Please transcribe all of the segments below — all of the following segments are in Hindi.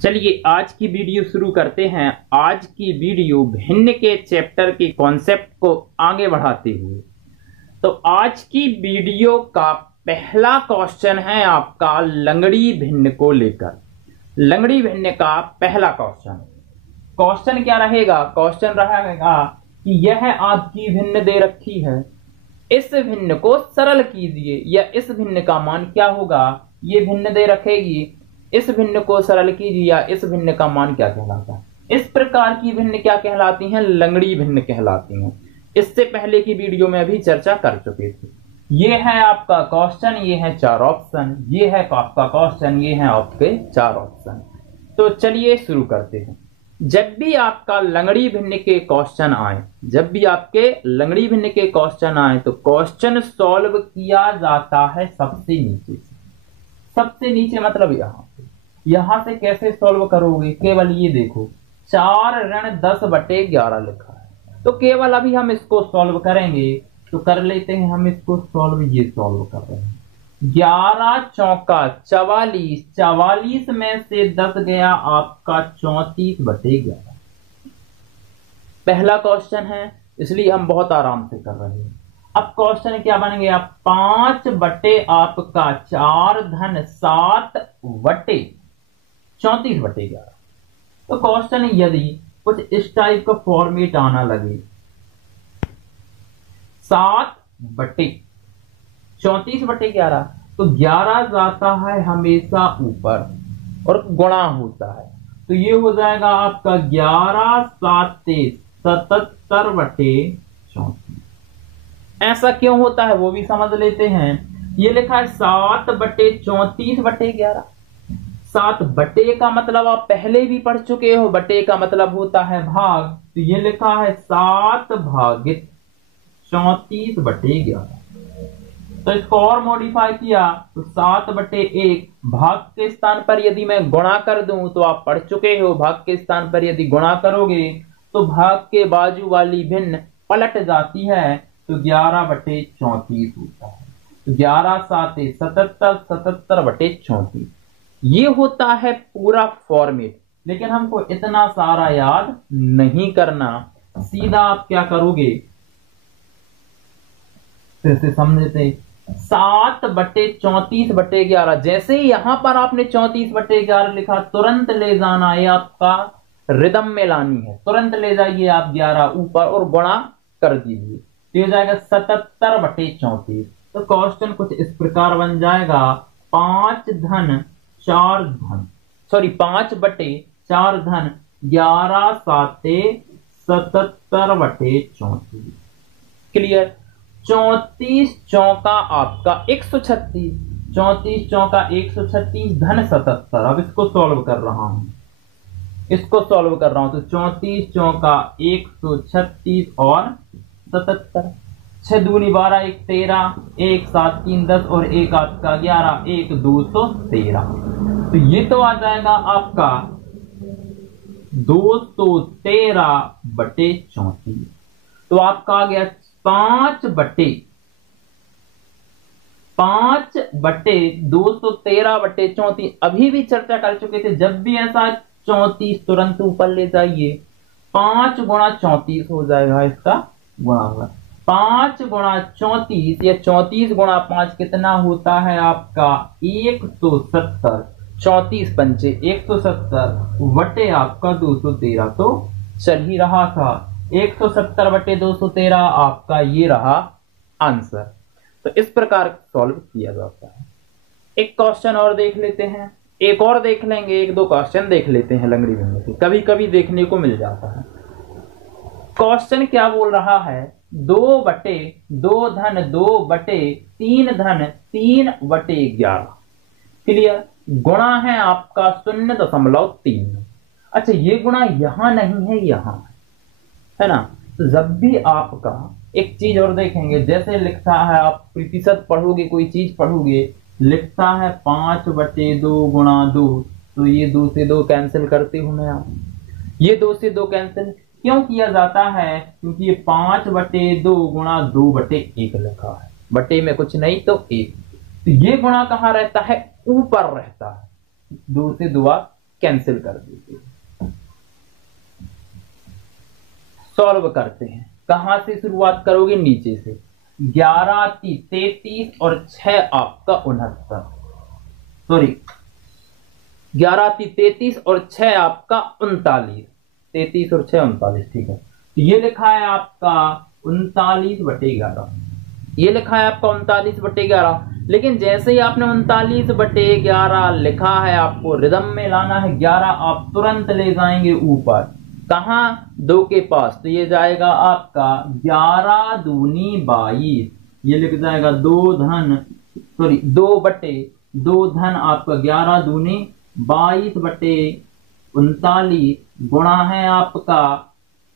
चलिए आज की वीडियो शुरू करते हैं। आज की वीडियो भिन्न के चैप्टर के कॉन्सेप्ट को आगे बढ़ाते हुए। तो आज की वीडियो का पहला क्वेश्चन है आपका लंगड़ी भिन्न को लेकर। लंगड़ी भिन्न का पहला क्वेश्चन क्या रहेगा? क्वेश्चन रहेगा कि यह आपकी भिन्न दे रखी है, इस भिन्न को सरल कीजिए, या इस भिन्न का मान क्या होगा? ये भिन्न दे रखेगी, इस भिन्न को सरल कीजिए, या इस भिन्न का मान क्या कहलाता है? इस प्रकार की भिन्न क्या कहलाती हैं? लंगड़ी भिन्न कहलाती हैं। इससे पहले की वीडियो में भी चर्चा कर चुके थे। ये है आपका क्वेश्चन, ये है 4 ऑप्शन, ये है आपका क्वेश्चन, ये है आपके 4 ऑप्शन। तो चलिए शुरू करते हैं। जब भी आपका लंगड़ी भिन्न के क्वेश्चन आए, तो क्वेश्चन सॉल्व किया जाता है सबसे नीचे से। सबसे नीचे मतलब यहां से कैसे सॉल्व करोगे? केवल ये देखो 4 ऋण 10/11 लिखा है, तो केवल अभी हम इसको सॉल्व करेंगे। तो कर लेते हैं हम इसको सॉल्व। ये सॉल्व कर रहे हैं। 11 चौका 44, 44 में से 10 गया आपका 34/11। पहला क्वेश्चन है, इसलिए हम बहुत आराम से कर रहे हैं। अब क्वेश्चन क्या बन गया? 5 बटे आपका 4 धन 7 बटे 34/11। तो क्वेश्चन यदि कुछ इस टाइप का फॉर्मेट आना लगे, 7 बटे 34/11, तो 11 जाता है हमेशा ऊपर और गुणा होता है, तो ये हो जाएगा आपका 11 7 77/34। ऐसा क्यों होता है वो भी समझ लेते हैं। ये लिखा है 7 बटे 34/11। 7 बटे का मतलब आप पहले भी पढ़ चुके हो, बटे का मतलब होता है भाग। तो ये लिखा है 7 भागित 34/11। तो इसको और मॉडिफाई किया तो 7/1 भाग के स्थान पर यदि मैं गुणा कर दूं, तो आप पढ़ चुके हो भाग के स्थान पर यदि गुणा करोगे तो भाग के बाजू वाली भिन्न पलट जाती है, तो 11/34 होता है। तो 11 7 77, 77/34 ये होता है पूरा फॉर्मेट। लेकिन हमको इतना सारा याद नहीं करना, सीधा आप क्या करोगे, फिर से समझते। 7 बटे 34/11, जैसे ही यहां पर आपने 34/11 लिखा, तुरंत ले जाना है, आपका रिदम में लानी है, तुरंत ले जाइए आप 11 ऊपर और गुणा कर दीजिए, तो हो जाएगा 77/34। तो क्वेश्चन कुछ इस प्रकार बन जाएगा, 5 बटे 4 धन 11 7 77/34। क्लियर? 34 चौका आपका 136, 34 चौका 136 धन 77। अब इसको सॉल्व कर रहा हूं, तो 34 चौका 136 और 77, 6 दूनी 12, 1 13, 1 7 3 10 और 1 आपका 11, 1 213। तो ये तो आ जाएगा आपका 213/34। तो आपका आ गया 5 बटे 213/34। अभी भी चर्चा कर चुके थे, जब भी ऐसा 34 तुरंत ऊपर ले जाइए, 5 गुणा 34 हो जाएगा, इसका गुणा होगा 5 गुणा 34, या 34 गुणा 5 कितना होता है आपका 170। 34 पंचे 170 बटे आपका 213, तो चल ही रहा था 170/213 आपका ये रहा आंसर। तो इस प्रकार सॉल्व किया जाता है। एक क्वेश्चन और देख लेते हैं, एक और देख लेंगे, 1 2 क्वेश्चन देख लेते हैं लंगड़ी भिन्न के, कभी कभी देखने को मिल जाता है। क्वेश्चन क्या बोल रहा है? 2 बटे 2 धन 2/3 धन 3/11। क्लियर? गुणा है आपका 0.3। अच्छा, ये गुणा यहां नहीं है, यहां है ना। तो जब भी आपका एक चीज और देखेंगे, जैसे लिखता है, आप प्रतिशत पढ़ोगे, कोई चीज पढ़ोगे, लिखता है 5 बटे 2 गुणा 2, तो ये 2 से 2 कैंसिल करते हो मैं आप, ये 2 से 2 कैंसिल क्यों किया जाता है? क्योंकि ये 5 बटे 2 गुणा 2/1 लिखा है, बटे में कुछ नहीं तो 1। तो ये गुणा कहाँ रहता है? ऊपर रहता है। 2 से 2 कैंसिल कर दीजिए। सॉल्व करते हैं। कहां से शुरुआत करोगे? नीचे से। 11 33 और 6 आपका 69, सॉरी 11 33 और 6 आपका 39, 33 और 6 39, ठीक है। तो ये लिखा है आपका 39/11, ये लिखा है आपका 39/11। लेकिन जैसे ही आपने 39/11 लिखा है, आपको रिदम में लाना है 11, आप तुरंत ले जाएंगे ऊपर। कहां? 2 के पास, तो ये जाएगा आपका 11 दूनी 22, ये लिख जाएगा 2 धन आपका 11 दूनी 22/39 गुणा है आपका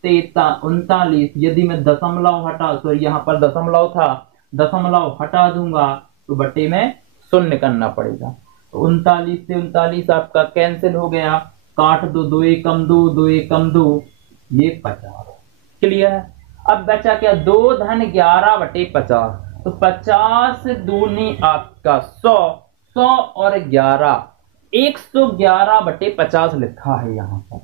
39। यदि मैं दशमलव हटा, सॉरी यहाँ पर दशमलव था, दशमलव हटा दूंगा तो बटे में शून्य करना पड़ेगा। तो 39 से 39 आपका कैंसिल हो गया, काट दो, 2 एकम 2, 2 एकम 2, ये 50। क्लियर है? अब बचा क्या? 2 धन 11/50, तो 50 दूनी आपका 100, 100 और 11, 111/50 लिखा है यहाँ पर।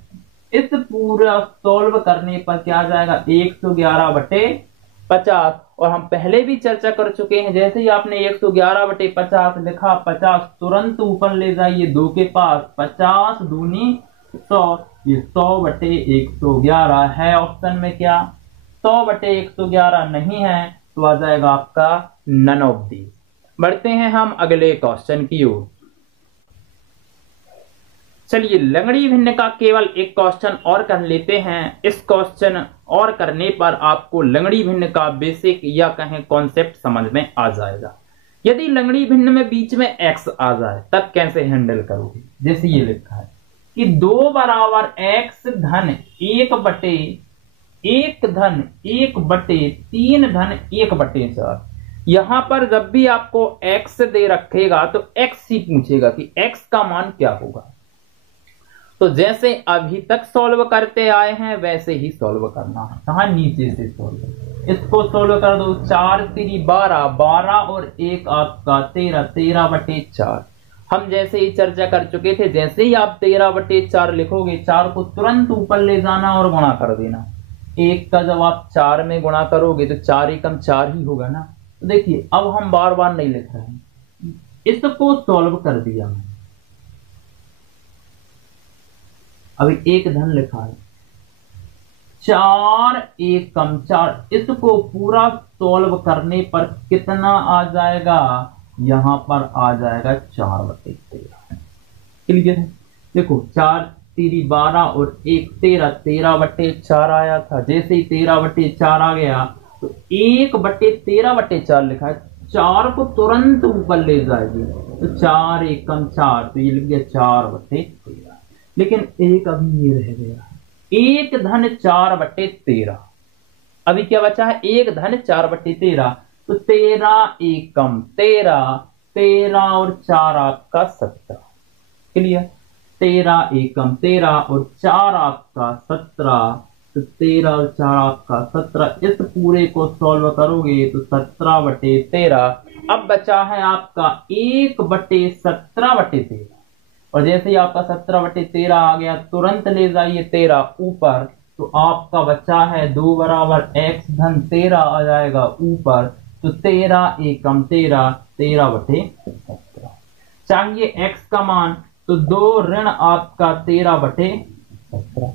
इस पूरा सॉल्व करने पर क्या आ जाएगा? 111/50। और हम पहले भी चर्चा कर चुके हैं, जैसे ही आपने 111/50 लिखा, 50 तुरंत ऊपर ले जाइए 2 के पास, 50 दूनी 100, ये 100/111 है। ऑप्शन में क्या 100/111 नहीं है, तो आ जाएगा आपका नन ऑफ दी। बढ़ते हैं हम अगले क्वेश्चन की ओर। चलिए लंगड़ी भिन्न का केवल एक क्वेश्चन और कर लेते हैं। इस क्वेश्चन और करने पर आपको लंगड़ी भिन्न का बेसिक या कहें कॉन्सेप्ट समझ में आ जाएगा। यदि लंगड़ी भिन्न में बीच में एक्स आ जाए तब कैसे हैंडल करोगे? जैसे ये लिखा है कि 2 बराबर x धन 1/3 यहां पर जब भी आपको x दे रखेगा तो x ही पूछेगा कि x का मान क्या होगा। तो जैसे अभी तक सॉल्व करते आए हैं वैसे ही सॉल्व करना है। कहा? नीचे से सॉल्व। इसको सॉल्व कर दो। 4 3 12, 12 और 1 आपका 13, 13/4। हम जैसे ही चर्चा कर चुके थे, जैसे ही आप 13/4 लिखोगे, 4 को तुरंत ऊपर ले जाना और गुणा कर देना। 1 का जब आप 4 में गुणा करोगे तो 4 एकम 4 ही होगा ना। तो देखिए अब हम बार बार नहीं लिख रहे हैं, इसको सॉल्व कर दिया मैं। अभी 1 धन लिखा है, 4 एकम 4, इसको पूरा सॉल्व करने पर कितना आ जाएगा? यहां पर आ जाएगा 4/13। क्लियर है? देखो 4 3 12 और 1 13, 13/4 आया था। जैसे ही 13/4 आ गया तो 1/13/4 लिखा है, 4 को तुरंत ऊपर ले जाएगी तो 4 एकम 4, तो ये लिख गया 4/13। लेकिन एक अभी ये रह गया, 1 धन 4/13। अभी क्या बचा है? 1 धन 4/13, तो 13 एकम 13, 13 और 4 आपका 17। क्लियर? 13 एकम 13 और 4 आपका 17, तो 13 और 4 आपका 17। इस पूरे को सॉल्व करोगे तो 17/13। अब बचा है आपका 1/17/13, और जैसे ही आपका 17/13 आ गया तुरंत ले जाइए 13 ऊपर, तो आपका बचा है 2 बराबर x धन 13 आ जाएगा ऊपर, तो 13 एकम 13, 13/17। चाहिए x का मान, तो 2 ऋण आपका 13/17,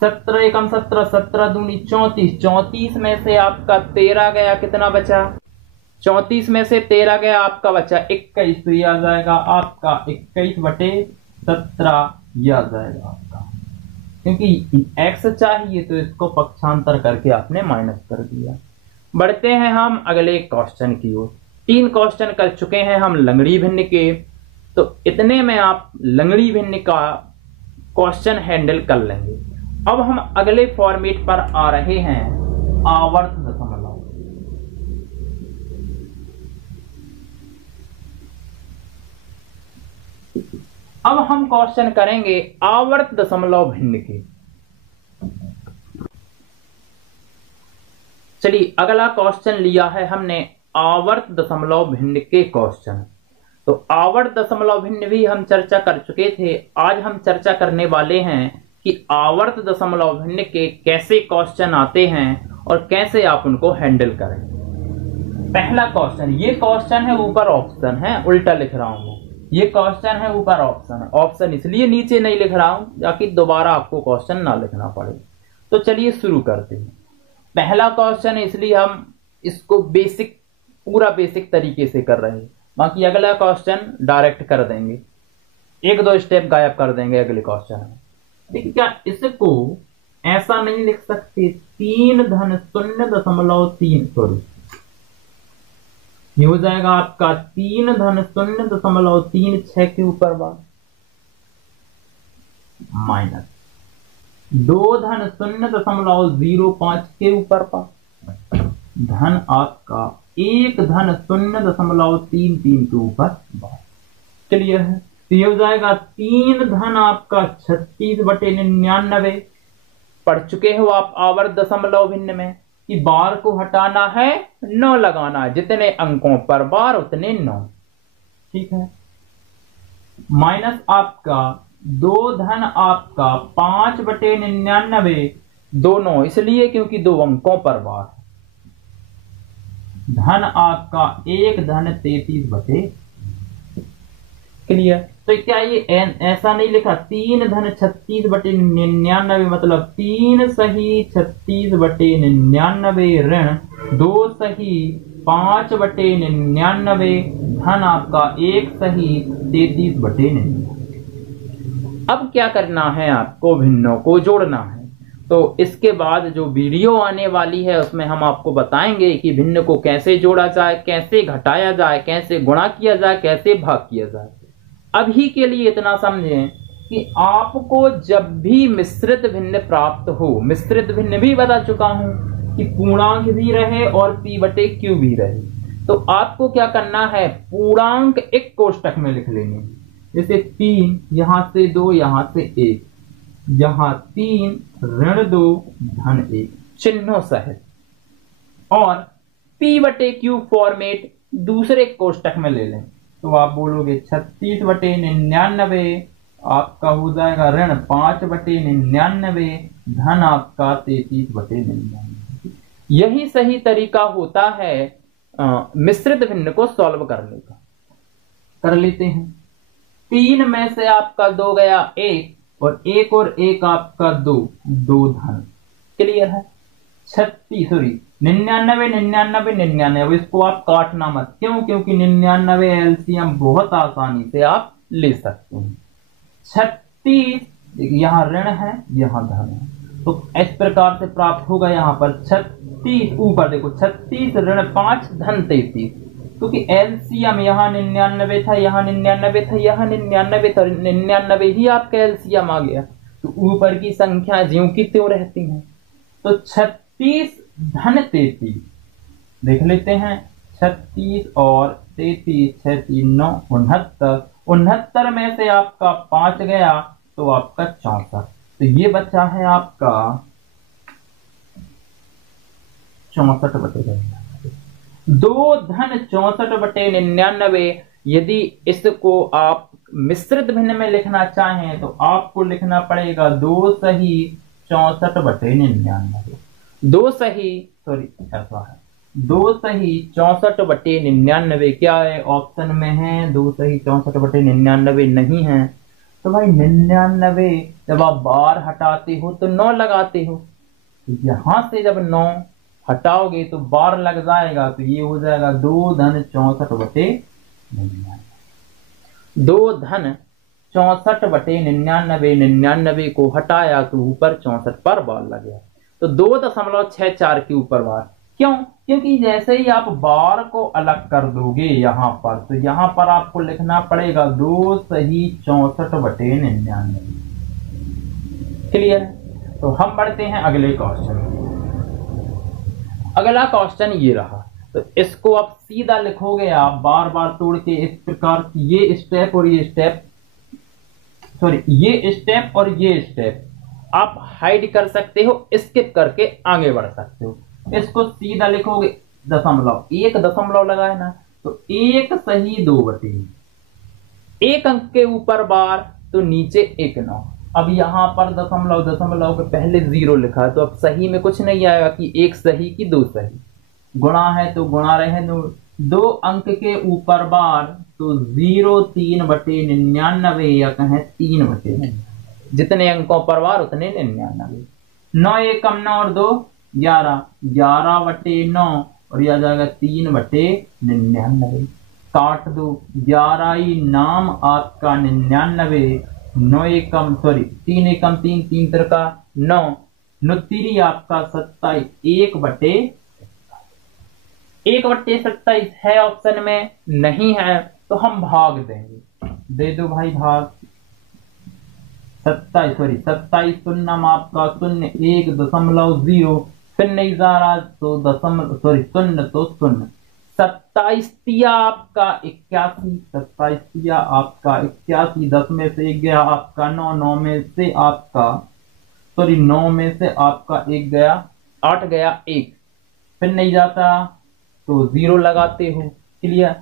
17 एकम 17, 17 दूनी 34, 34 में से आपका 13 गया, कितना बचा? 34 में से 13 गया, आपका बचा 21, तो ये आ जाएगा आपका 21/17, ये आ जाएगा आपका। क्योंकि x चाहिए तो इसको पक्षांतर करके आपने माइनस कर दिया। बढ़ते हैं हम अगले क्वेश्चन की ओर। 3 क्वेश्चन कर चुके हैं हम लंगड़ी भिन्न के, तो इतने में आप लंगड़ी भिन्न का क्वेश्चन हैंडल कर लेंगे। अब हम अगले फॉर्मेट पर आ रहे हैं, आवर्त दशमलव। अब हम क्वेश्चन करेंगे आवर्त दशमलव भिन्न के। चलिए अगला क्वेश्चन लिया है हमने आवर्त दशमलव भिन्न के क्वेश्चन। तो आवर्त दशमलव भिन्न भी हम चर्चा कर चुके थे। आज हम चर्चा करने वाले हैं कि आवर्त दशमलव भिन्न के कैसे क्वेश्चन आते हैं और कैसे आप उनको हैंडल करें। पहला क्वेश्चन, ये क्वेश्चन है ऊपर ऑप्शन है, उल्टा लिख रहा हूं। ये क्वेश्चन है ऊपर ऑप्शन है, ऑप्शन इसलिए नीचे नहीं लिख रहा हूं ताकि दोबारा आपको क्वेश्चन ना लिखना पड़े। तो चलिए शुरू करते हैं। पहला क्वेश्चन है इसलिए हम इसको पूरा बेसिक तरीके से कर रहे हैं, बाकी अगला क्वेश्चन डायरेक्ट कर देंगे, एक दो स्टेप गायब कर देंगे अगले क्वेश्चन में। देखिए क्या इसको ऐसा नहीं लिख सकते 3 धन 0.3, सॉरी ये हो जाएगा आपका 3 धन 0.36 के ऊपर बार माइनस 2 धन 0.05 के ऊपर बार धन आपका 1 धन 0.33 के ऊपर बार। क्लियर है? तो ये हो जाएगा 3 धन आपका 36/99। पढ़ चुके हो आप आवर्त दशमलव भिन्न में कि बार को हटाना है 9 लगाना है, जितने अंकों पर बार उतने 9। ठीक है, माइनस आपका 2 धन आपका 5/99, दोनों इसलिए क्योंकि 2 अंकों पर बार, धन आपका 1 धन 33/। क्लियर? तो क्या ये ऐसा नहीं लिखा 3 धन 36/99, मतलब 3 सही 36/99 ऋण 2 सही 5/99 धन आपका 1 सही 33/99। अब क्या करना है, आपको भिन्नों को जोड़ना है। तो इसके बाद जो वीडियो आने वाली है उसमें हम आपको बताएंगे कि भिन्न को कैसे जोड़ा जाए, कैसे घटाया जाए, कैसे गुणा किया जाए, कैसे भाग किया जाए। अभी के लिए इतना समझें कि आपको जब भी मिश्रित भिन्न प्राप्त हो, मिश्रित भिन्न भी बता चुका हूं कि पूर्णांक भी रहे और p/q भी रहे, तो आपको क्या करना है, पूर्णांक एक कोष्टक में लिख लेंगे। जैसे 3 यहां से 2 यहां से 1, यहां 3 ऋण 2 धन 1 चिन्हों सहित, और p/q फॉर्मेट दूसरे कोष्टक में ले लें। तो आप बोलोगे 36/99 आपका हो जाएगा ऋण 5/99 धन आपका 33/99। यही सही तरीका होता है मिश्रित भिन्न को सॉल्व करने का। कर लेते हैं। 3 में से आपका 2 गया 1 और 1 आपका 2 धन। क्लियर है? 99, इसको आप काटना मत। क्यों? क्योंकि 99 एलसीएम बहुत आसानी से आप ले सकते हैं। 36 यहाँ ऋण है यहाँ धन है, तो इस प्रकार से प्राप्त होगा। यहाँ पर 36 ऊपर देखो 36 ऋण 5 धन 33, क्योंकि एलसीएम यहाँ 99 था, यहाँ 99 था, यहाँ 99 था, 99 ही आपका एलसीएम आ गया। तो ऊपर की संख्या ज्यों की त्यों रहती हैं। तो 36 धन 33 देख लेते हैं। 36 और 33 6 3 9 69 में से आपका 5 गया तो आपका 64। तो ये बच्चा है आपका 64/99। 2 धन 64/99। यदि इसको आप मिश्रित भिन्न में लिखना चाहें तो आपको लिखना पड़ेगा 2 सही 64/99। 2 सही 64/99 क्या है? ऑप्शन में है। 2 सही 64/99 नहीं है तो भाई 99 जब आप बार हटाते हो तो 9 लगाते हो, तो यहां से जब 9 हटाओगे तो बार लग जाएगा, तो ये हो जाएगा 2 धन 64/99। 2 धन 64/99, 99 को हटाया तो ऊपर 64 पर बार लग गया, तो 2.64 के ऊपर बार। क्यों? क्योंकि जैसे ही आप बार को अलग कर दोगे यहां पर, तो यहां पर आपको लिखना पड़ेगा 2 सही 64/99। क्लियर? तो हम बढ़ते हैं अगले क्वेश्चन। अगला क्वेश्चन ये रहा, तो इसको आप सीधा लिखोगे, आप बार बार तोड़ के इस प्रकार की ये स्टेप और ये स्टेप, सॉरी ये स्टेप और ये स्टेप आप हाइड कर सकते हो, स्किप करके आगे बढ़ सकते हो। इसको सीधा लिखोगे दशमलव, 1 दशमलव लगाए ना, तो 1 सही 2/। एक अंक के ऊपर बार तो नीचे एक 9। अब यहाँ पर दशमलव दशमलव के पहले 0 लिखा है तो अब सही में कुछ नहीं आएगा कि एक सही कि दो सही। गुणा है तो गुणा रहे दो अंक के ऊपर बार तो 0 3/99 या कहें 3/99। जितने अंकों पर बार उतने 99। 9 एकम 9 और 2 11, 11/9 और यह आ जाएगा 3/99। काट दो, 11 ही नाम आपका 99, 9 एकम 3 एकम 3, 3 तिरका 9, 9 आपका 27, 1/27 है ऑप्शन में, नहीं है तो हम भाग देंगे। दे दो भाई भाग। 27 शून्यम आपका 0, 1.0 फिर नहीं जा रहा तो शून्य तो शून्य। 27 तिया आपका 81, 27 तिया आपका 81, 10 में से 1 गया आपका 9, 9 में से आपका 9 में से आपका 1 गया 8 गया 1, फिर नहीं जाता तो 0 लगाते हो। क्लियर।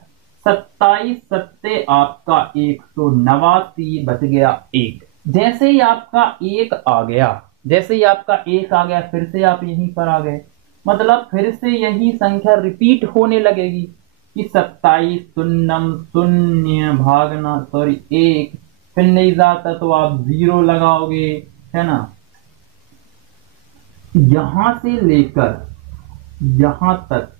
27 सत्ते आपका 189 बच गया 1। जैसे ही आपका 1 आ गया, फिर से आप यहीं पर आ गए, मतलब फिर से यही संख्या रिपीट होने लगेगी कि 27 शून्यम 0 भागना 1, फिर नहीं जाता तो आप 0 लगाओगे, है ना। यहां से लेकर यहां तक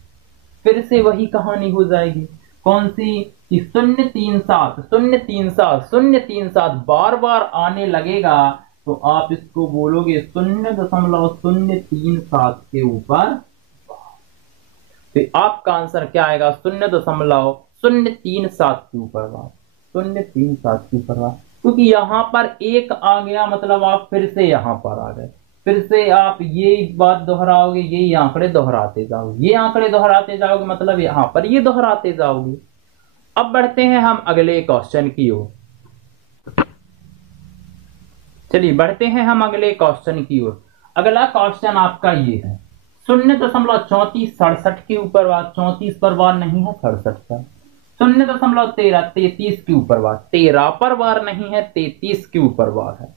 फिर से वही कहानी हो जाएगी। कौन सी? कि 0.37 बार बार आने लगेगा तो आप इसको बोलोगे 0.037 के ऊपर। तो आपका आंसर क्या आएगा? 0.037 के ऊपर बार, 0.37 के ऊपर बार। क्योंकि यहां पर 1 आ गया मतलब आप फिर से यहां पर आ गए, फिर से आप ये बात दोहराओगे, ये आंकड़े दोहराते जाओगे, ये आंकड़े दोहराते जाओगे, मतलब यहां पर ये दोहराते जाओगे। अब बढ़ते हैं हम अगले क्वेश्चन की ओर। चलिए बढ़ते हैं हम अगले क्वेश्चन की ओर। अगला क्वेश्चन आपका ये है 0.3467 के ऊपर बार, 34 पर बार नहीं है 67 पर। 0.13 के ऊपर बार, 13 पर बार नहीं है 33 के ऊपर बार है।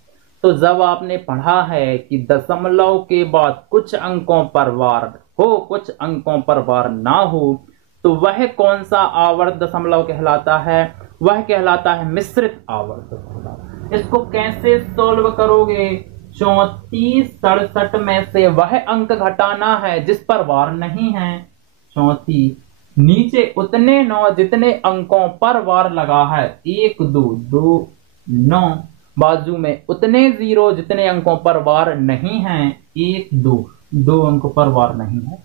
तो जब आपने पढ़ा है कि दशमलव के बाद कुछ अंकों पर वार हो, कुछ अंकों पर वार ना हो, तो वह कौन सा आवर्त दशमलव कहलाता है? वह कहलाता है मिश्रित आवर्त दशमलव। इसको कैसे सोल्व करोगे? 34 67 में से वह अंक घटाना है जिस पर वार नहीं है, 34 नीचे उतने 9 जितने अंकों पर वार लगा है, 1 2 2 9, बाजू में उतने 0 जितने अंकों पर वार नहीं है, 1 2 2 अंकों पर वार नहीं है।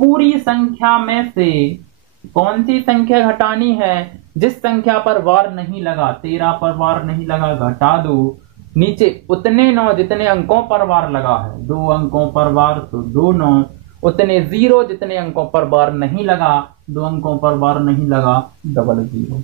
पूरी संख्या में से कौन सी संख्या घटानी है? जिस संख्या पर वार नहीं लगा, 13 पर वार नहीं लगा, घटा दो नीचे उतने 9 जितने अंकों पर वार लगा है, 2 अंकों पर वार तो 2 9, उतने 0 जितने अंकों पर वार नहीं लगा, 2 अंकों पर वार नहीं लगा, 0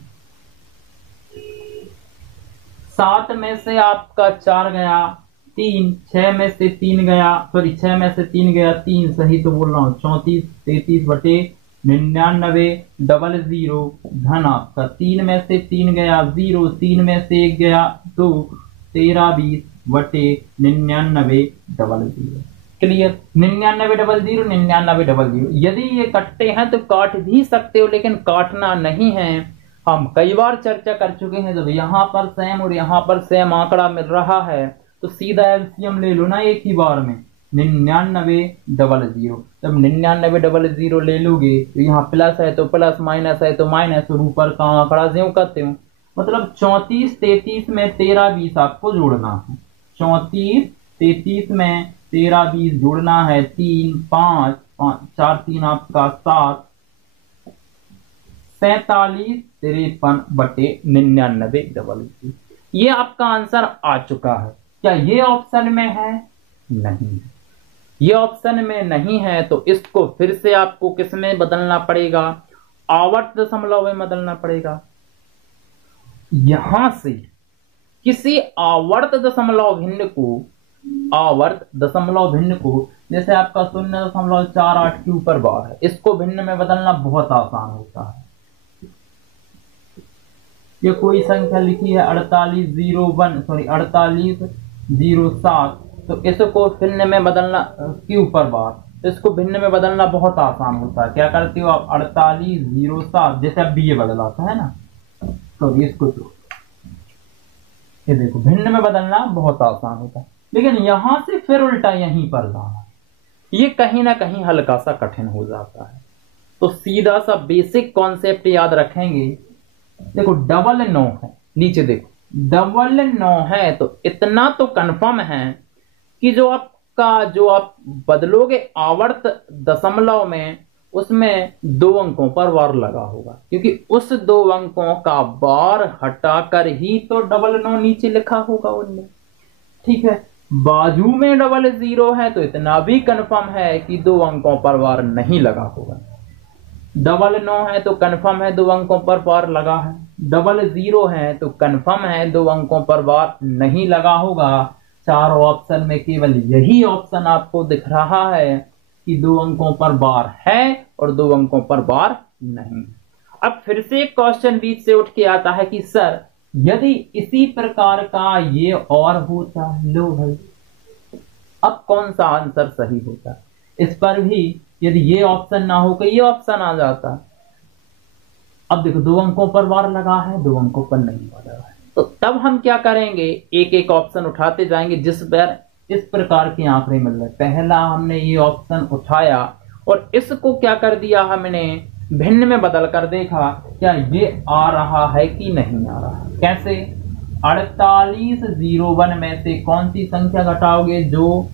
7 में से आपका 4 गया 3, 6 में से 3 गया, 6 में से 3 गया 3, सही तो बोल रहा हूँ, 34 33/99 00 धन आपका 3 में से 3 गया 0, 3 में से 1 गया 2, 13/20/99 00। क्लियर। 99 00 00। यदि ये कटते हैं तो काट भी सकते हो, लेकिन काटना नहीं है। हम कई बार चर्चा कर चुके हैं, जब यहाँ पर सेम और यहाँ पर सेम आंकड़ा मिल रहा है तो सीधा एलसीएम ले लो ना एक ही बार में, 99 00। जब 99 00 ले लोगे तो यहाँ प्लस है तो प्लस, माइनस है तो माइनस, और ऊपर का आंकड़ा ज्यों करते हो, मतलब 34 33 में 13 20 आपको जोड़ना है, 34 33 में 13 20 जोड़ना है, 3 5 4 3 आपका 7, 47 53/99 00। ये आपका आंसर आ चुका है। क्या ये ऑप्शन में है? नहीं, ये ऑप्शन में नहीं है, तो इसको फिर से आपको किस में बदलना पड़ेगा? आवर्त दशमलव में बदलना पड़ेगा। यहां से किसी आवर्त दशमलव भिन्न को, जैसे आपका 0.48 के ऊपर बार है, इसको भिन्न में बदलना बहुत आसान होता है। ये कोई संख्या लिखी है 4807, तो इसको भिन्न में बदलना के ऊपर बार, तो इसको भिन्न में बदलना बहुत आसान होता है। क्या करते हो आप, 4807 जैसे अब भी ये बदलाता है ना, तो इसको ये देखो भिन्न में बदलना बहुत आसान होता है, लेकिन यहां से फिर उल्टा यहीं पर जाना, ये कहीं ना कहीं हल्का सा कठिन हो जाता है। तो सीधा सा बेसिक कॉन्सेप्ट याद रखेंगे। देखो डबल 9 है, नीचे देखो डबल 9 है, तो इतना तो कंफर्म है कि जो आप बदलोगे आवर्त दशमलव में, उसमें 2 अंकों पर वार लगा होगा, क्योंकि उस 2 अंकों का बार हटाकर ही तो डबल 9 नीचे लिखा होगा उनमें। ठीक है, बाजू में डबल 0 है, तो इतना भी कंफर्म है कि 2 अंकों पर वार नहीं लगा होगा। डबल 9 है तो कंफर्म है 2 अंकों पर वार लगा है, डबल 0 है तो कंफर्म है 2 अंकों पर वार नहीं लगा होगा। 4 ऑप्शन में केवल यही ऑप्शन आपको दिख रहा है कि 2 अंकों पर बार है और 2 अंकों पर बार नहीं। अब फिर से एक क्वेश्चन बीच से उठ के आता है कि सर यदि इसी प्रकार का ये और होता, लो भाई अब कौन सा आंसर सही होता। इस पर भी यदि ये ऑप्शन ना हो, ये ऑप्शन आ जाता। अब देखो 2 अंकों पर बार लगा है, 2 अंकों पर नहीं लगा है, तो तब हम क्या करेंगे, एक एक ऑप्शन उठाते जाएंगे जिस पर इस प्रकार के आंकड़े मिल रहे। पहला हमने ये ऑप्शन उठाया और इसको क्या कर दिया, हमने भिन्न में बदल कर देखा क्या ये आ रहा है कि नहीं आ रहा। कैसे, 4801 में से कौन सी संख्या घटाओगे जो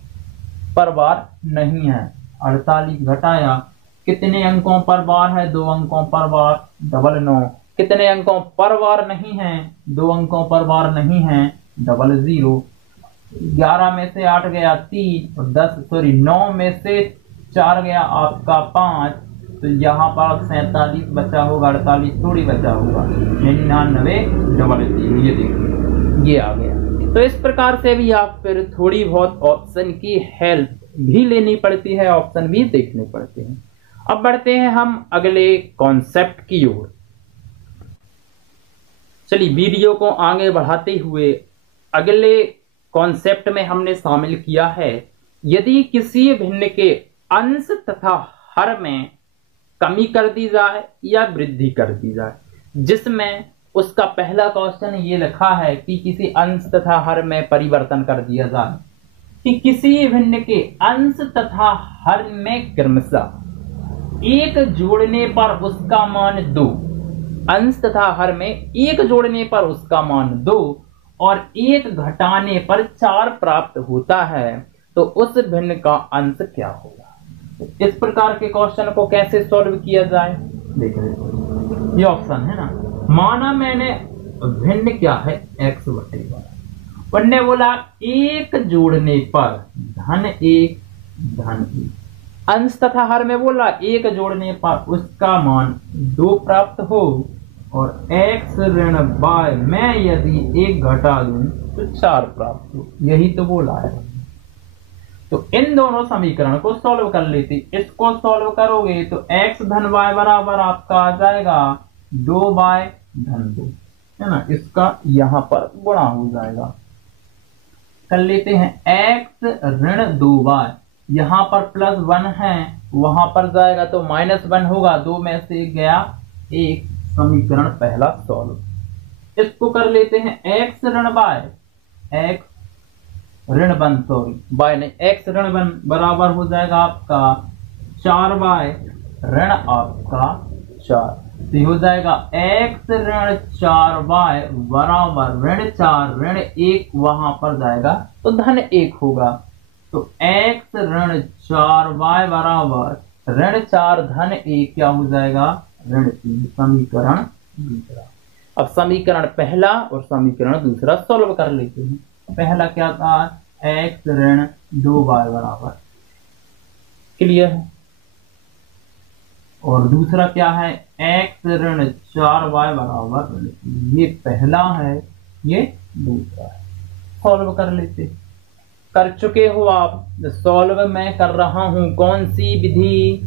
पर बार नहीं है। 48 घटाया, कितने अंकों पर बार है, 2 अंकों पर बार, डबल 9। कितने अंकों पर बार नहीं है, 2 अंकों पर बार नहीं है, डबल 0। 11 में से 8 गया 3, और 9 में से 4 गया आपका 5, तो यहाँ पर 47 बचा होगा, 48 थोड़ी बचा होगा, 99 डबल 0। ये देखिए ये आ गया। तो इस प्रकार से भी आप फिर थोड़ी बहुत ऑप्शन की हेल्प भी लेनी पड़ती है, ऑप्शन भी देखने पड़ते हैं। अब बढ़ते हैं हम अगले कॉन्सेप्ट की ओर। चलिए वीडियो को आगे बढ़ाते हुए अगले कॉन्सेप्ट में हमने शामिल किया है, यदि किसी भिन्न के अंश तथा हर में कमी कर दी जाए या वृद्धि कर दी जाए, जिसमें उसका पहला क्वेश्चन ये लिखा है कि किसी अंश तथा हर में परिवर्तन कर दिया जाए, कि किसी भिन्न के अंश तथा हर में क्रमशः 1 जोड़ने पर उसका मान 2, अंश तथा हर में 1 जोड़ने पर उसका मान 2 और 1 घटाने पर 4 प्राप्त होता है, तो उस भिन्न का अंश क्या होगा। इस प्रकार के क्वेश्चन को कैसे सॉल्व किया जाए, देखिए ये ऑप्शन है ना। माना मैंने भिन्न क्या है, x बटे y, उन्होंने बोला 1 जोड़ने पर धन 1 धन 1, अंश तथा हर में बोला 1 जोड़ने पर उसका मान 2 प्राप्त हो, और x ऋण y में यदि 1 घटा दूं तो 4 प्राप्त हो, यही तो बोला है। तो इन दोनों समीकरण को सॉल्व कर लेते। इसको सॉल्व करोगे तो x धन y बराबर आपका आ जाएगा 2y धन 2, है ना, इसका यहां पर गुणा हो जाएगा। कर लेते हैं x ऋण 2y, यहां पर +1 है, वहां पर जाएगा तो -1 होगा, 2 में से गया 1, समीकरण पहला सॉल्व। इसको कर लेते हैं x ऋण y, x ऋण 1 सॉरी y नहीं, x ऋण 1 बराबर हो जाएगा आपका 4y ऋण आपका 4, तो हो जाएगा x ऋण 4y बराबर ऋण 4 ऋण 1, वहां पर जाएगा तो धन 1 होगा, तो x ऋण 4y बराबर ऋण 4 धन 1 क्या हो जाएगा, ऋण 3, समीकरण दूसरा। अब समीकरण पहला और समीकरण दूसरा सॉल्व कर लेते हैं। पहला क्या था, x ऋण 2y बराबर, क्लियर है, और दूसरा क्या है, x ऋण 4y बराबर, ये पहला है ये दूसरा है। सॉल्व कर लेते, कर चुके हो आप, सॉल्व मैं कर रहा हूं कौन सी विधि,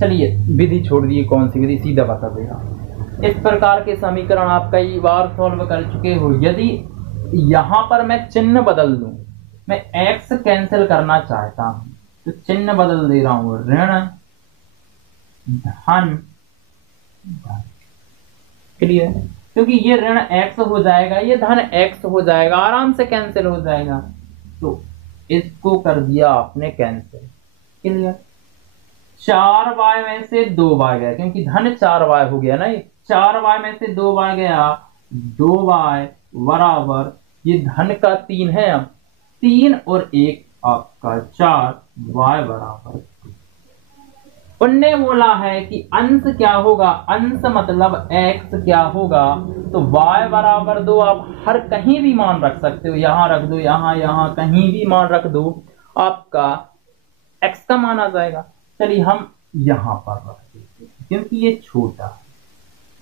चलिए विधि छोड़ दिए, कौन सी विधि सीधा बता देगा। इस प्रकार के समीकरण आप कई बार सॉल्व कर चुके हो। यदि यहां पर मैं चिन्ह बदल दूं, मैं x कैंसिल करना चाहता हूं तो चिन्ह बदल दे रहा हूं, ऋण धन धन। क्लियर? क्योंकि ये ऋण x हो जाएगा, ये धन x हो जाएगा, आराम से कैंसिल हो जाएगा। तो इसको कर दिया आपने कैंसिल। क्लियर? 4y में से 2y गया, क्योंकि धन 4y हो गया ना, ये 4y में से 2y गया, 2y बराबर ये धन का 3 है, अब 3 और 1 आपका 4, y बराबर 2। उनने बोला है कि अंश क्या होगा, अंश मतलब x क्या होगा, तो y बराबर 2। आप हर कहीं भी मान रख सकते हो, यहां रख दो, यहां कहीं भी मान रख दो, आपका x का मान आ जाएगा। चलिए हम यहां पर रख देते हैं क्योंकि ये छोटा है।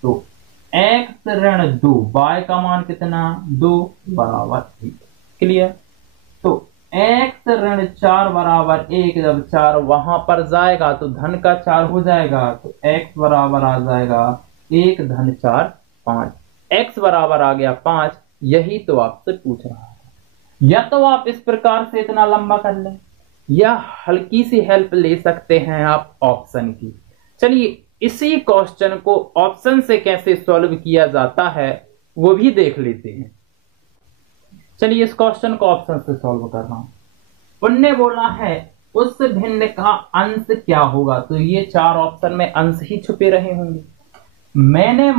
तो x ऋण 2, y का मान कितना, 2 बराबर 1। क्लियर? तो x ऋण 4 बराबर 1, जब 4 वहां पर जाएगा तो धन का 4 हो जाएगा, तो x बराबर आ जाएगा 1 धन 4 5। x बराबर आ गया 5। यही तो आपसे पूछ रहा है। या तो आप इस प्रकार से इतना लंबा कर लें, या हल्की सी हेल्प ले सकते हैं आप ऑप्शन की। चलिए इसी क्वेश्चन को ऑप्शन से कैसे सॉल्व किया जाता है वो भी देख लेते हैं। चलिए इस क्वेश्चन को ऑप्शन से सॉल्व कर रहा हूं। उनने बोला है उस भिन्न का अंश क्या होगा, तो ये 4 ऑप्शन में अंश ही छुपे रहे होंगे। मैंने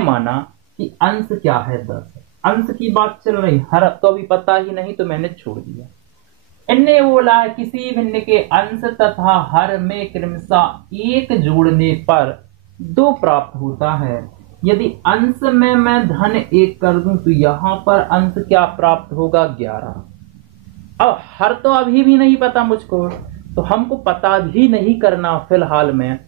माना कि अंश क्या है, 10 है। अंश की बात चल रही, हर तो अभी पता ही नहीं, तो मैंने छोड़ दिया। इनने बोला किसी भिन्न के अंश तथा हर में क्रमशः 1 जोड़ने पर 2 प्राप्त होता है। यदि अंश में मैं धन 1 कर दूं तो यहां पर अंश क्या प्राप्त होगा, 11। अब हर तो अभी भी नहीं पता मुझको, तो हमको पता भी नहीं करना फिलहाल में।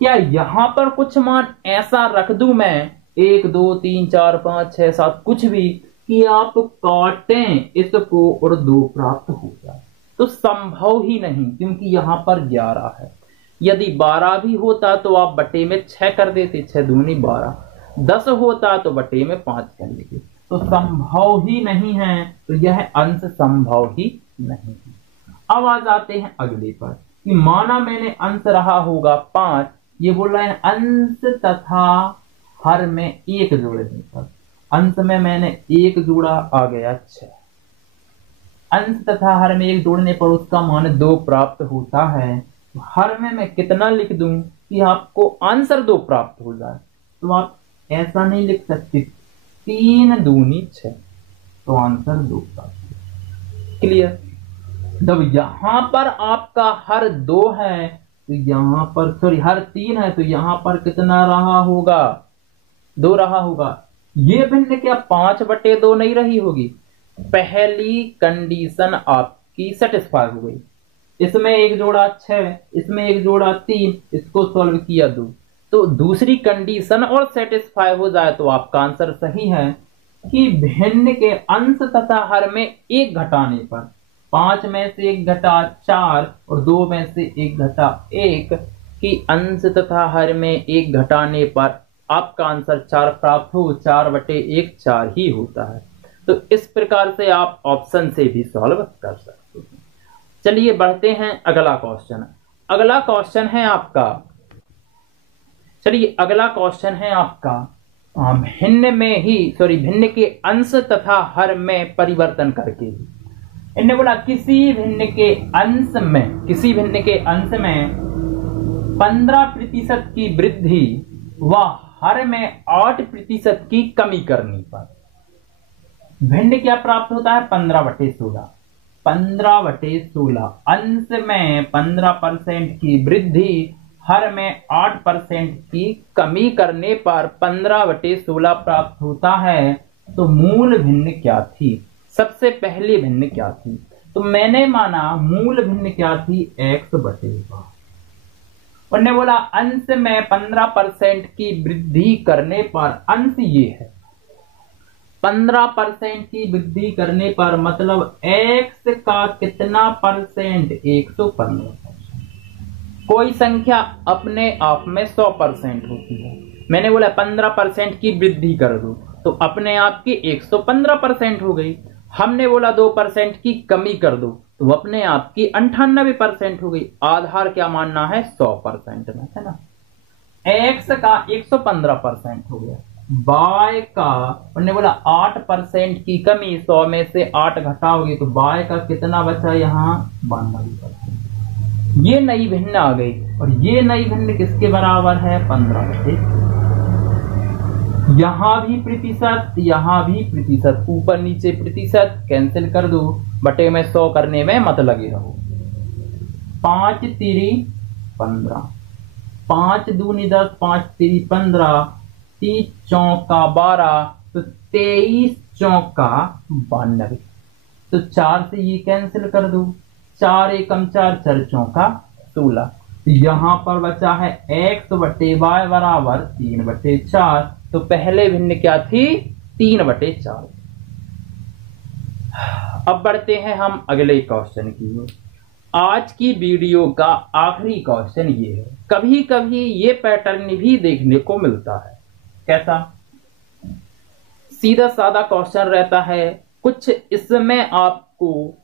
क्या यहां पर कुछ मान ऐसा रख दूं मैं, 1 2 3 4 5 6 7 कुछ भी, कि आप काटें इसको और 2 प्राप्त हो जाए? तो संभव ही नहीं, क्योंकि यहां पर 11 है। यदि 12 भी होता तो आप बटे में 6 कर देते, 6 दूनी 12। 10 होता तो बटे में 5 कर लेते, तो संभव ही नहीं है। तो यह अंश संभव ही नहीं है। अब आ जाते हैं अगले पर, कि माना मैंने अंश रहा होगा 5, ये बोल रहे हैं अंश तथा हर में 1 जोड़ने पर। अंश में मैंने 1 जोड़ा, आ गया 6। अंश तथा हर में 1 जोड़ने पर उसका मान 2 प्राप्त होता है। तो हर में मैं कितना लिख दूं कि आपको आंसर 2 प्राप्त हो जाए? तो आप ऐसा नहीं लिख सकते, 3 दूनी 6, तो आंसर 2 प्राप्त। क्लियर? जब यहां पर आपका हर 2 है तो यहां पर सॉरी हर 3 है, तो यहां पर कितना रहा होगा, 2 रहा होगा। ये भिन्न क्या 5/2 नहीं रही होगी? पहली कंडीशन आपकी सेटिस्फाई हो गई। इसमें 1 जोड़ा 6, इसमें 1 जोड़ा 3, इसको सॉल्व किया 2, तो दूसरी कंडीशन और सेटिस्फाई हो जाए तो आपका आंसर सही है कि भिन्न के अंश तथा हर में 1 घटाने पर, 5 में से 1 घटा 4 और 2 में से 1 घटा 1 की अंश तथा हर में 1 घटाने पर आपका आंसर 4 प्राप्त हो। 4/1 4 ही होता है। तो इस प्रकार से आप ऑप्शन से भी सॉल्व कर सकते हैं। चलिए बढ़ते हैं अगला क्वेश्चन। अगला क्वेश्चन है आपका, चलिए अगला क्वेश्चन है आपका भिन्न के अंश तथा हर में परिवर्तन करके। इन्होंने बोला किसी भिन्न के अंश में 15% की वृद्धि व हर में 8% की कमी करने पर भिन्न क्या प्राप्त होता है, 15/16। 15/16 अंश में 15% की वृद्धि, हर में 8% की कमी करने पर 15/16 प्राप्त होता है। तो मूल भिन्न क्या थी? सबसे पहली भिन्न क्या थी? तो मैंने माना मूल भिन्न क्या थी, x/12। उन्होंने बोला अंश में 15% की वृद्धि करने पर, अंश ये है 15% की वृद्धि करने पर मतलब x का कितना परसेंट, 115%। कोई संख्या अपने आप में 100% होती है। मैंने बोला 15% की वृद्धि कर दो तो अपने आप की 115% हो गई। हमने बोला 2% की कमी कर दो तो अपने आप की 98% हो गई। आधार क्या मानना है? 100% में, है ना। x का 115% हो गया, y का हमने बोला 8% की कमी, 100 में से 8 घटाओगे तो y का कितना बचा? यहाँ 92%। ये नई भिन्न आ गई और ये नई भिन्न किसके बराबर है? 15/4। यहां भी प्रतिशत, यहां भी प्रतिशत, ऊपर नीचे प्रतिशत कैंसिल कर दो, बटे में 100 करने में मत लगे रहो। 5 तिरी 15, 5 दूनी 10, 5 तिरी 15, 30 चौका 12, तो 23 चौका 92। तो 4 से ये कैंसिल कर दो, 4 एकम 4, 4 चौका 16। यहां पर बचा है x बटे y बराबर 3/4। तो पहले भिन्न क्या थी? 3/4। अब बढ़ते हैं हम अगले क्वेश्चन की ओर। आज की वीडियो का आखिरी क्वेश्चन ये है। कभी कभी ये पैटर्न भी देखने को मिलता है। कैसा? सीधा साधा क्वेश्चन रहता है, कुछ इसमें आपको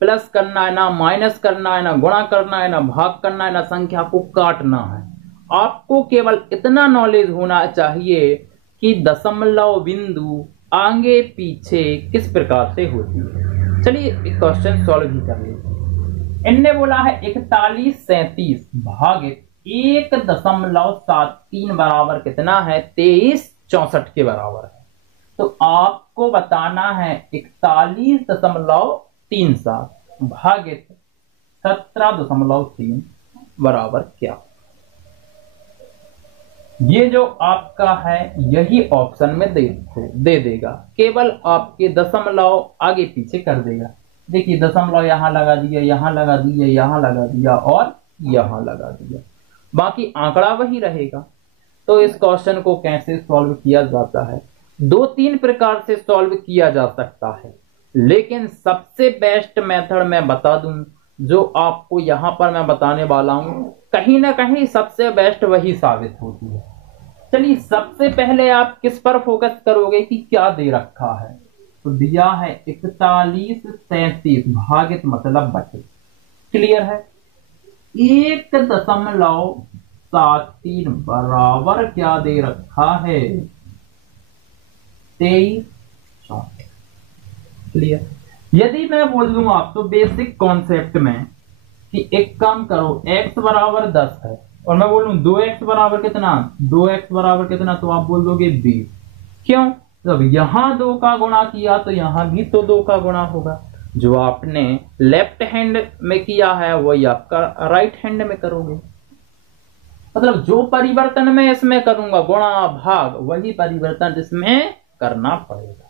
प्लस करना है, ना माइनस करना है, ना गुणा करना है, ना भाग करना है, ना संख्या को काटना है। आपको केवल इतना नॉलेज होना चाहिए कि दशमलव बिंदु आगे पीछे किस प्रकार से होती है। चलिए क्वेश्चन सॉल्व भी कर लेते। इनने बोला है 4137 भागित 1.73 बराबर कितना है? 2364 के बराबर है। तो आपको बताना है 41.37 भागित 17.3 बराबर क्या। ये जो आपका है यही ऑप्शन में दे देगा, केवल आपके दशमलव आगे पीछे कर देगा। देखिए दशमलव यहां लगा दिया, यहां लगा दिया, यहां लगा दिया और यहां लगा दिया, बाकी आंकड़ा वही रहेगा। तो इस क्वेश्चन को कैसे सॉल्व किया जाता है? 2-3 प्रकार से सॉल्व किया जा सकता है, लेकिन सबसे बेस्ट मेथड मैं बता दूं जो आपको यहां पर मैं बताने वाला हूं, कहीं ना कहीं सबसे बेस्ट वही साबित होती है। चलिए सबसे पहले आप किस पर फोकस करोगे कि क्या दे रखा है? तो दिया है 4137 भागित मतलब बटे। क्लियर है? 1.73 बराबर क्या दे रखा है? 2364। क्लियर? यदि मैं बोल दूं आपको बेसिक कॉन्सेप्ट में कि एक काम करो, x बराबर 10 है और मैं बोलूं 2x बराबर कितना? 2x बराबर कितना? तो आप बोल दोगे 20। क्यों? जब यहां 2 का गुणा किया तो यहां भी तो 2 का गुणा होगा। जो आपने लेफ्ट हैंड में किया है वही आपका राइट हैंड में करोगे। मतलब जो परिवर्तन मैं इसमें करूंगा गुणा भाग, वही परिवर्तन इसमें करना पड़ेगा।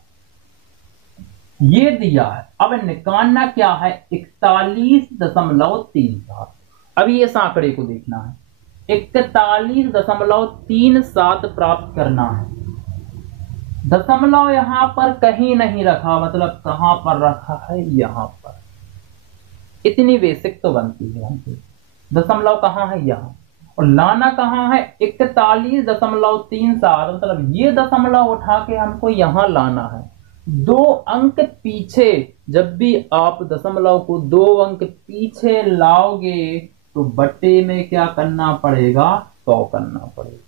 ये दिया है, अब निकालना क्या है? 41.37। अभी इस आंकड़े को देखना है, 41.37 प्राप्त करना है। दशमलव यहां पर कहीं नहीं रखा, मतलब कहां पर रखा है? यहां पर। इतनी बेसिक तो बनती है हमसे। दशमलव कहां है? यहां। और लाना कहां है? 41.37, मतलब ये दशमलव उठा के हमको यहां लाना है। 2 अंक पीछे, जब भी आप दशमलव को 2 अंक पीछे लाओगे तो बटे में क्या करना पड़ेगा? 100 करना पड़ेगा।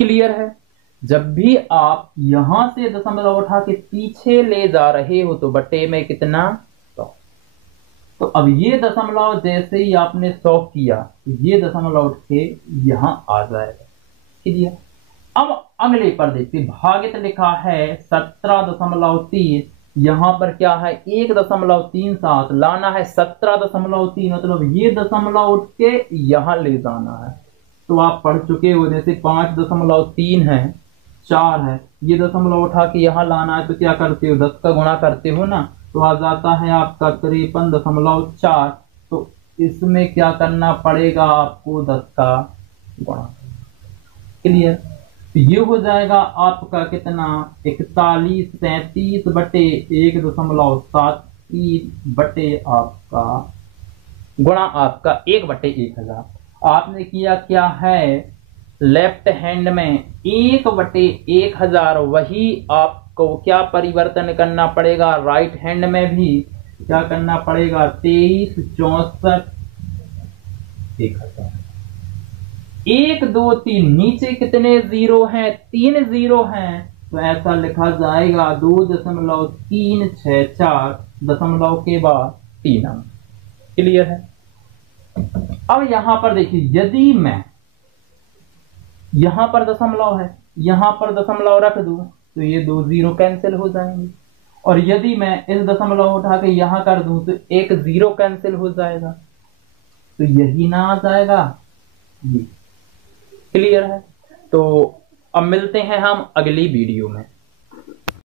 क्लियर है? जब भी आप यहां से दशमलव उठा के पीछे ले जा रहे हो तो बटे में कितना? 100। तो अब ये दशमलव जैसे ही आपने 100 किया तो ये दशमलव उठ के यहां आ जाएगा। क्लियर? अब अगले पर देखते, भागित लिखा है 17.3, यहां पर क्या है? 1.37, लाना है 17.3, मतलब ये दशमलव उठ के यहां ले जाना है। तो आप पढ़ चुके हो, जैसे 5.3 है, 4 है, ये दशमलव उठा के यहां लाना है तो क्या करते हो? 10 का गुणा करते हो ना, तो आ जाता है आपका 53.4। तो इसमें क्या करना पड़ेगा आपको? 10 का गुणा। क्लियर? ये हो जाएगा आपका कितना? 4137 बटे 1.73 बटे आपका गुणा आपका 1/1000। आपने किया क्या है, लेफ्ट हैंड में 1/1000, वही आपको क्या परिवर्तन करना पड़ेगा, राइट हैंड में भी क्या करना पड़ेगा, 23, 64, 1000। 1 2 3 नीचे कितने जीरो हैं, 3 जीरो हैं, तो ऐसा लिखा जाएगा 2.364 दशमलव के बाद 3 अंक। क्लियर है। अब यहां पर देखिए, यदि मैं यहां पर दशमलव है, यहां पर दशमलव रख दूं तो ये 2 जीरो कैंसिल हो जाएंगे, और यदि मैं इस दशमलव उठा के यहां कर दूं तो 1 जीरो कैंसिल हो जाएगा, तो यही ना आ जाएगा ये। क्लियर है। तो अब मिलते हैं हम अगली वीडियो में।